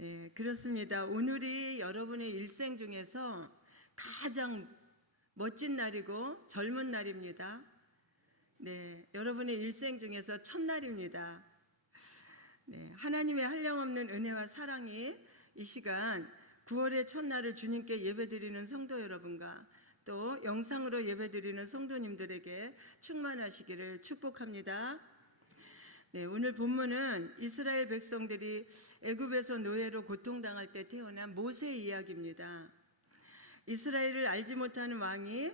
네, 그렇습니다. 오늘이 여러분의 일생 중에서 가장 멋진 날이고 젊은 날입니다. 네, 여러분의 일생 중에서 첫날입니다. 네, 하나님의 한량없는 은혜와 사랑이 이 시간 9월의 첫날을 주님께 예배드리는 성도 여러분과 또 영상으로 예배드리는 성도님들에게 충만하시기를 축복합니다. 네, 오늘 본문은 이스라엘 백성들이 애굽에서 노예로 고통당할 때 태어난 모세 이야기입니다. 이스라엘을 알지 못하는 왕이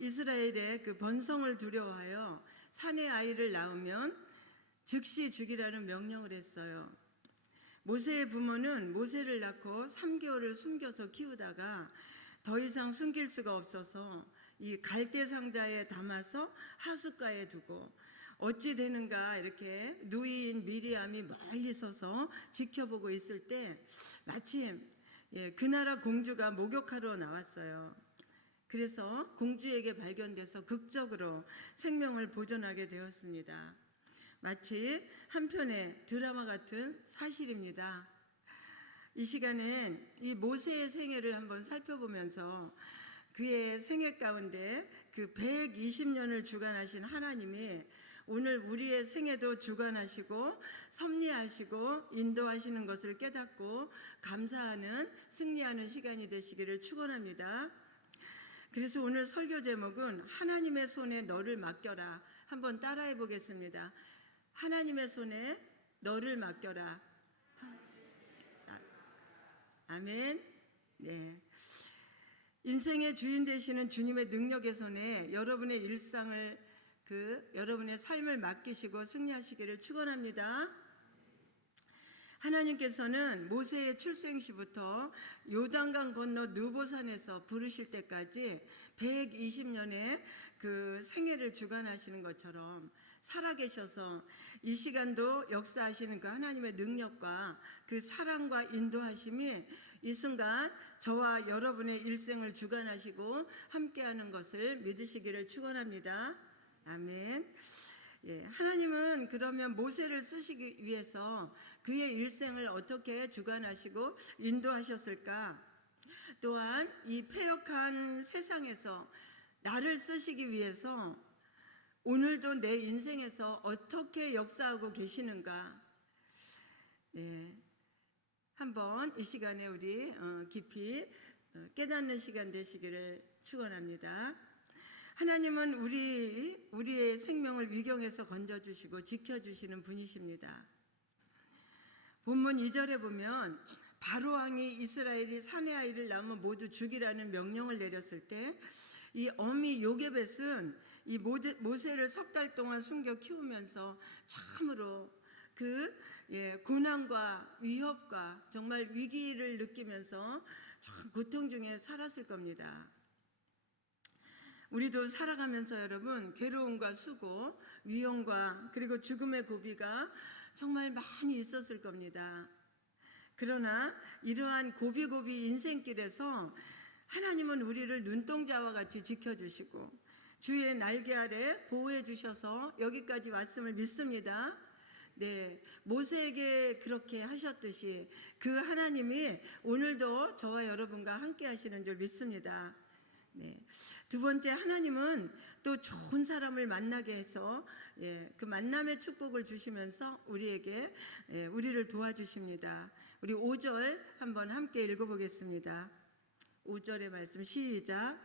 이스라엘의 그 번성을 두려워하여 사내 아이를 낳으면 즉시 죽이라는 명령을 했어요. 모세의 부모는 모세를 낳고 3개월을 숨겨서 키우다가 더 이상 숨길 수가 없어서 이 갈대 상자에 담아서 하숫가에 두고 어찌 되는가 이렇게 누이인 미리암이 멀리 서서 지켜보고 있을 때 마침 그 나라 공주가 목욕하러 나왔어요. 그래서 공주에게 발견돼서 극적으로 생명을 보존하게 되었습니다. 마치 한편의 드라마 같은 사실입니다. 이 시간엔 이 모세의 생애를 한번 살펴보면서 그의 생애 가운데 그 120년을 주관하신 하나님이 오늘 우리의 생애도 주관하시고 섭리하시고 인도하시는 것을 깨닫고 감사하는 승리하는 시간이 되시기를 축원합니다. 그래서 오늘 설교 제목은 하나님의 손에 너를 맡겨라. 한번 따라해 보겠습니다. 하나님의 손에 너를 맡겨라. 아멘. 네. 인생의 주인 되시는 주님의 능력의 손에 여러분의 일상을 여러분의 삶을 맡기시고 승리하시기를 축원합니다. 하나님께서는 모세의 출생시부터 요단강 건너 느보산에서 부르실 때까지 120년의 그 생애를 주관하시는 것처럼 살아계셔서 이 시간도 역사하시는 그 하나님의 능력과 그 사랑과 인도하심이 이 순간 저와 여러분의 일생을 주관하시고 함께하는 것을 믿으시기를 축원합니다. 아멘. 예, 하나님은 그러면 모세를 쓰시기 위해서 그의 일생을 어떻게 주관하시고 인도하셨을까? 또한 이 패역한 세상에서 나를 쓰시기 위해서 오늘도 내 인생에서 어떻게 역사하고 계시는가? 네, 한번 이 시간에 우리 깊이 깨닫는 시간 되시기를 축원합니다. 하나님은 우리의 생명을 위경에서 건져주시고 지켜주시는 분이십니다. 본문 2절에 보면 바로왕이 이스라엘이 사내 아이를 낳으면 모두 죽이라는 명령을 내렸을 때 이 어미 요게벳은 이 모세를 3달 동안 숨겨 키우면서 참으로 고난과 위협과 정말 위기를 느끼면서 참 고통 중에 살았을 겁니다. 우리도 살아가면서 여러분 괴로움과 수고, 위험과 그리고 죽음의 고비가 정말 많이 있었을 겁니다. 그러나 이러한 고비고비 인생길에서 하나님은 우리를 눈동자와 같이 지켜주시고 주의 날개 아래 보호해 주셔서 여기까지 왔음을 믿습니다. 네, 모세에게 그렇게 하셨듯이 그 하나님이 오늘도 저와 여러분과 함께 하시는 줄 믿습니다. 네. 두 번째, 하나님은 또 좋은 사람을 만나게 해서 그 만남의 축복을 주시면서 우리에게 우리를 도와주십니다. 우리 5절 한번 함께 읽어보겠습니다. 5절의 말씀 시작.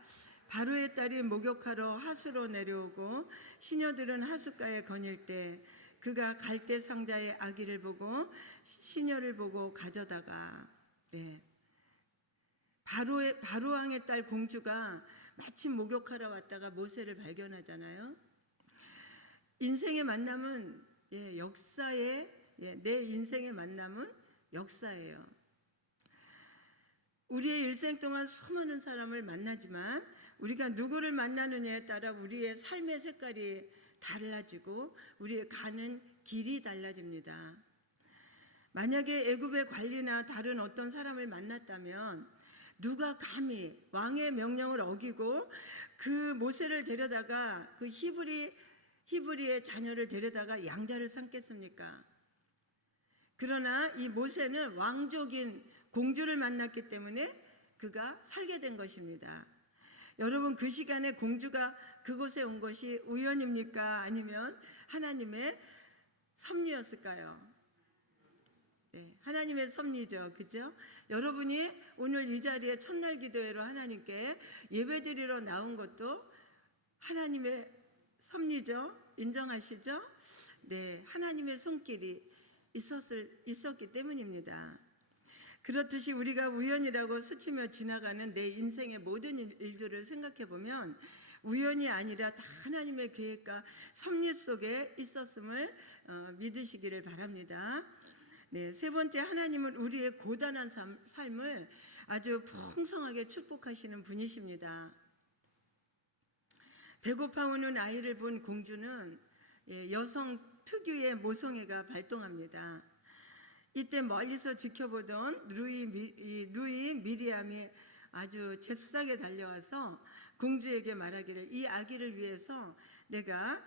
바로의 딸이 목욕하러 하수로 내려오고 시녀들은 하숫가에 거닐 때 그가 갈대 상자의 아기를 보고 시녀를 보고 가져다가 바로왕의 딸 공주가 마침 목욕하러 왔다가 모세를 발견하잖아요. 인생의 만남은 내 인생의 만남은 역사예요. 우리의 일생 동안 수많은 사람을 만나지만 우리가 누구를 만나느냐에 따라 우리의 삶의 색깔이 달라지고 우리의 가는 길이 달라집니다. 만약에 애굽의 관리나 다른 어떤 사람을 만났다면 누가 감히 왕의 명령을 어기고 그 모세를 데려다가 그 히브리의 자녀를 데려다가 양자를 삼겠습니까? 그러나 이 모세는 왕족인 공주를 만났기 때문에 그가 살게 된 것입니다. 여러분, 그 시간에 공주가 그곳에 온 것이 우연입니까? 아니면 하나님의 섭리였을까요? 네, 하나님의 섭리죠. 그죠? 여러분이 오늘 이 자리에 첫날 기도회로 하나님께 예배드리러 나온 것도 하나님의 섭리죠. 인정하시죠? 네, 하나님의 손길이 있었기 때문입니다. 그렇듯이 우리가 우연이라고 스치며 지나가는 내 인생의 모든 일들을 생각해 보면 우연이 아니라 다 하나님의 계획과 섭리 속에 있었음을 믿으시기를 바랍니다. 네, 세 번째, 하나님은 우리의 고단한 삶을 아주 풍성하게 축복하시는 분이십니다. 배고파 우는 아이를 본 공주는 여성 특유의 모성애가 발동합니다. 이때 멀리서 지켜보던 루이 미리암이 아주 잽싸게 달려와서 공주에게 말하기를, 이 아기를 위해서 내가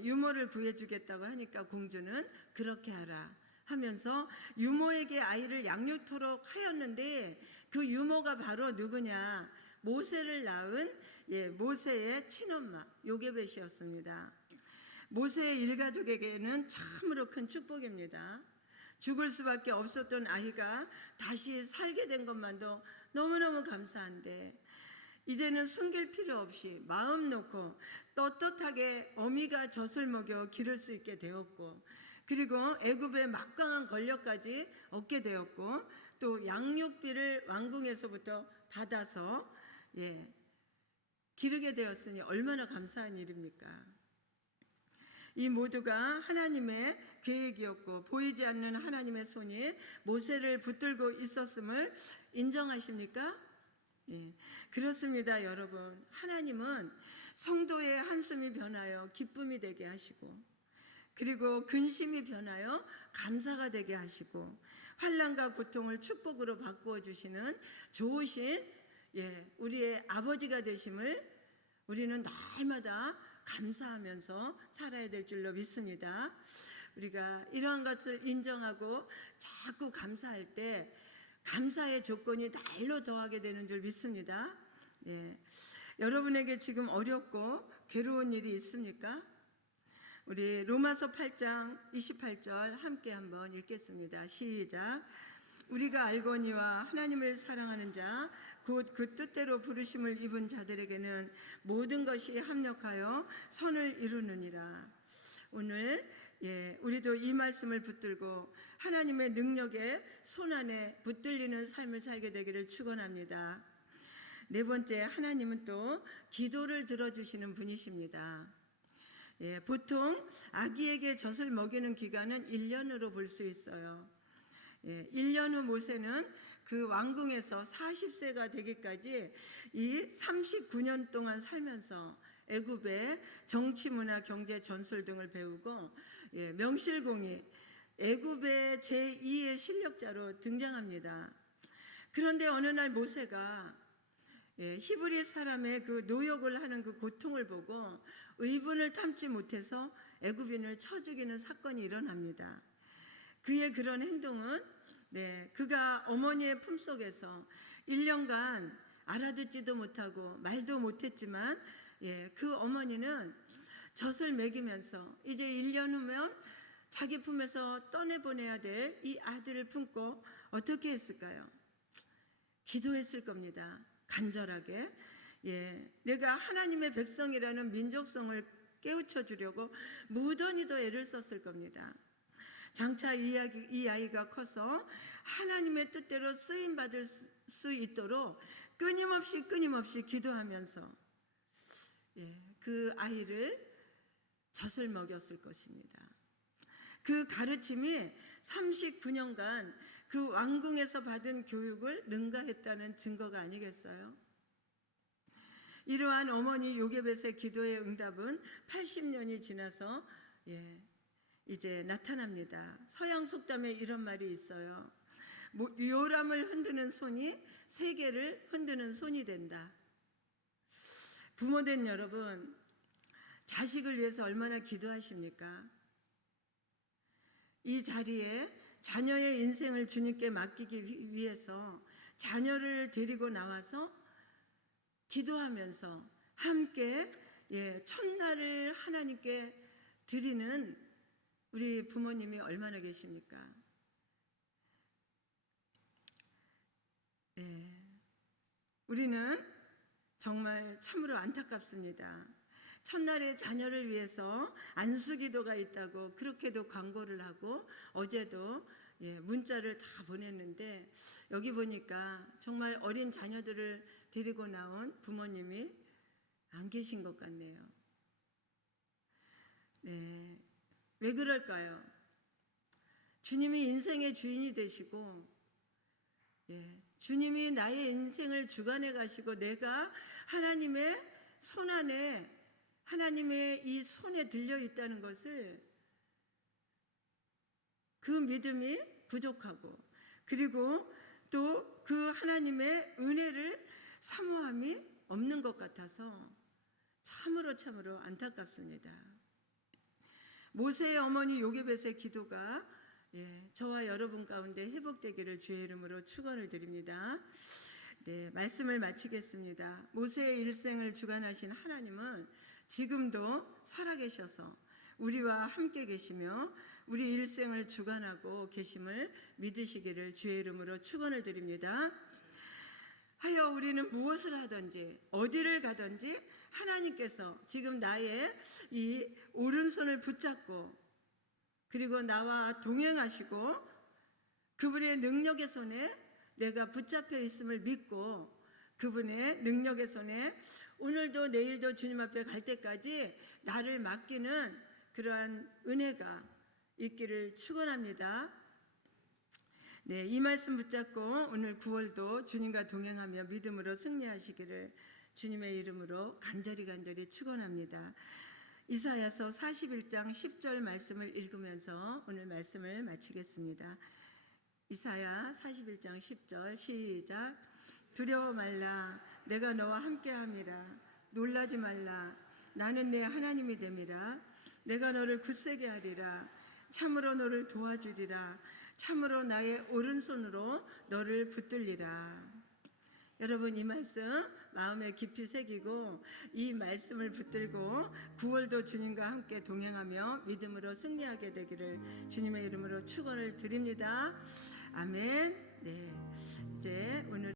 유모를 구해주겠다고 하니까 공주는 그렇게 하라 하면서 유모에게 아이를 양육토록 하였는데, 그 유모가 바로 누구냐? 모세를 낳은 모세의 친엄마 요게벳이었습니다. 모세의 일가족에게는 참으로 큰 축복입니다. 죽을 수밖에 없었던 아이가 다시 살게 된 것만도 너무너무 감사한데, 이제는 숨길 필요 없이 마음 놓고 떳떳하게 어미가 젖을 먹여 기를 수 있게 되었고, 그리고 애굽의 막강한 권력까지 얻게 되었고, 또 양육비를 왕궁에서부터 받아서 기르게 되었으니 얼마나 감사한 일입니까? 이 모두가 하나님의 계획이었고 보이지 않는 하나님의 손이 모세를 붙들고 있었음을 인정하십니까? 네, 그렇습니다. 여러분, 하나님은 성도의 한숨이 변하여 기쁨이 되게 하시고, 그리고 근심이 변하여 감사가 되게 하시고, 환난과 고통을 축복으로 바꾸어 주시는 좋으신 우리의 아버지가 되심을 우리는 날마다 감사하면서 살아야 될 줄로 믿습니다. 우리가 이러한 것을 인정하고 자꾸 감사할 때 감사의 조건이 날로 더하게 되는 줄 믿습니다. 여러분에게 지금 어렵고 괴로운 일이 있습니까? 우리 로마서 8장 28절 함께 한번 읽겠습니다. 시작. 우리가 알거니와 하나님을 사랑하는 자 곧 그 뜻대로 부르심을 입은 자들에게는 모든 것이 합력하여 선을 이루느니라. 오늘 우리도 이 말씀을 붙들고 하나님의 능력에 손안에 붙들리는 삶을 살게 되기를 축원합니다. 네 번째, 하나님은 또 기도를 들어주시는 분이십니다. 보통 아기에게 젖을 먹이는 기간은 1년으로 볼 수 있어요. 1년 후 모세는 그 왕궁에서 40세가 되기까지 이 39년 동안 살면서 애굽의 정치, 문화, 경제, 전술 등을 배우고 명실공히 애굽의 제2의 실력자로 등장합니다. 그런데 어느 날 모세가 히브리 사람의 그 노역을 하는 그 고통을 보고 의분을 참지 못해서 애굽인을 쳐 죽이는 사건이 일어납니다. 그의 그런 행동은 그가 어머니의 품속에서 1년간 알아듣지도 못하고 말도 못했지만 그 어머니는 젖을 먹이면서 이제 1년 후면 자기 품에서 떠내보내야 될 이 아들을 품고 어떻게 했을까요? 기도했을 겁니다. 간절하게. 내가 하나님의 백성이라는 민족성을 깨우쳐 주려고 무던히도 애를 썼을 겁니다. 장차 이 아이가 커서 하나님의 뜻대로 쓰임받을 수 있도록 끊임없이 기도하면서 그 아이를 젖을 먹였을 것입니다. 그 가르침이 39년간 그 왕궁에서 받은 교육을 능가했다는 증거가 아니겠어요? 이러한 어머니 요게벳의 기도의 응답은 80년이 지나서 이제 나타납니다. 서양 속담에 이런 말이 있어요. 요람을 흔드는 손이 세계를 흔드는 손이 된다. 부모된 여러분, 자식을 위해서 얼마나 기도하십니까? 이 자리에 자녀의 인생을 주님께 맡기기 위해서 자녀를 데리고 나와서 기도하면서 함께 첫날을 하나님께 드리는 우리 부모님이 얼마나 계십니까? 우리는 정말 참으로 안타깝습니다. 첫날에 자녀를 위해서 안수기도가 있다고 그렇게도 광고를 하고 어제도 문자를 다 보냈는데 여기 보니까 정말 어린 자녀들을 데리고 나온 부모님이 안 계신 것 같네요. 왜 그럴까요? 주님이 인생의 주인이 되시고 주님이 나의 인생을 주관해 가시고 내가 하나님의 손 안에 하나님의 이 손에 들려 있다는 것을 그 믿음이 부족하고 그리고 또 그 하나님의 은혜를 사모함이 없는 것 같아서 참으로 안타깝습니다. 모세의 어머니 요게벳의 기도가 저와 여러분 가운데 회복되기를 주의 이름으로 축원을 드립니다. 말씀을 마치겠습니다. 모세의 일생을 주관하신 하나님은 지금도 살아계셔서 우리와 함께 계시며 우리 일생을 주관하고 계심을 믿으시기를 주의 이름으로 축원을 드립니다. 하여 우리는 무엇을 하든지 어디를 가든지 하나님께서 지금 나의 이 오른손을 붙잡고 그리고 나와 동행하시고 그분의 능력의 손에 내가 붙잡혀 있음을 믿고 그분의 능력의 손에 오늘도 내일도 주님 앞에 갈 때까지 나를 맡기는 그러한 은혜가 있기를 축원합니다. 이 말씀 붙잡고 오늘 9월도 주님과 동행하며 믿음으로 승리하시기를 주님의 이름으로 간절히 축원합니다. 이사야서 41장 10절 말씀을 읽으면서 오늘 말씀을 마치겠습니다. 이사야 41장 10절 시작. 두려워 말라 내가 너와 함께함이라. 놀라지 말라 나는 내 하나님이 됨이라. 내가 너를 굳세게 하리라. 참으로 너를 도와주리라. 참으로 나의 오른손으로 너를 붙들리라. 여러분 이 말씀 마음에 깊이 새기고 이 말씀을 붙들고 9월도 주님과 함께 동행하며 믿음으로 승리하게 되기를 주님의 이름으로 축원을 드립니다. 아멘. 이제 오늘